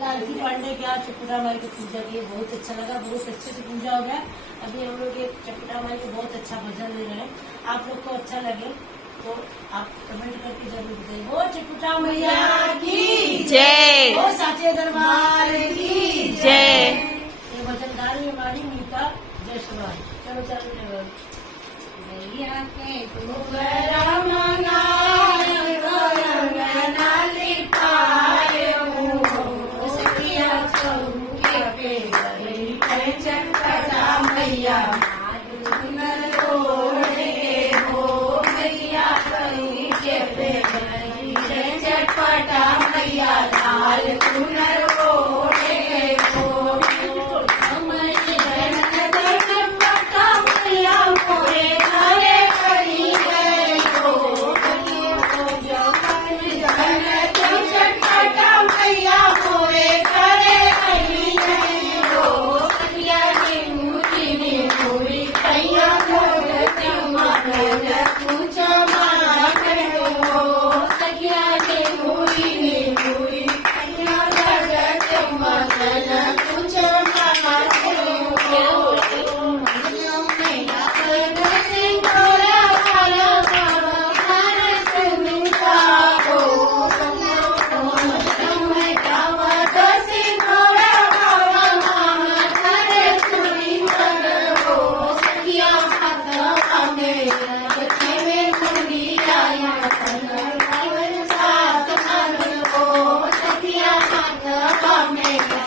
लालजी पांडे के यहाँ चपुटा माई की पूजा की, बहुत अच्छा लगा, बहुत अच्छे से पूजा हो गया। अभी हम लोग एक चपुटा माई को बहुत अच्छा भजन ले रहे हैं। आप लोग को अच्छा लगे तो आप कमेंट करके जरूर बताइए। वो चपुटा मैया की जय, वो साचे दरबार की जय। ये भजन गा रही है हमारी मीता जयसवाल। चलो चलो मैया के घुंघरा मंगाए गंगना लिपाए उसकिया चौके पे गई चटपटा मैया सुनर ओढ़े हो मैया कहीं के पे गई चटपटा मैया लाल सुनर ओढ़े हो Amen.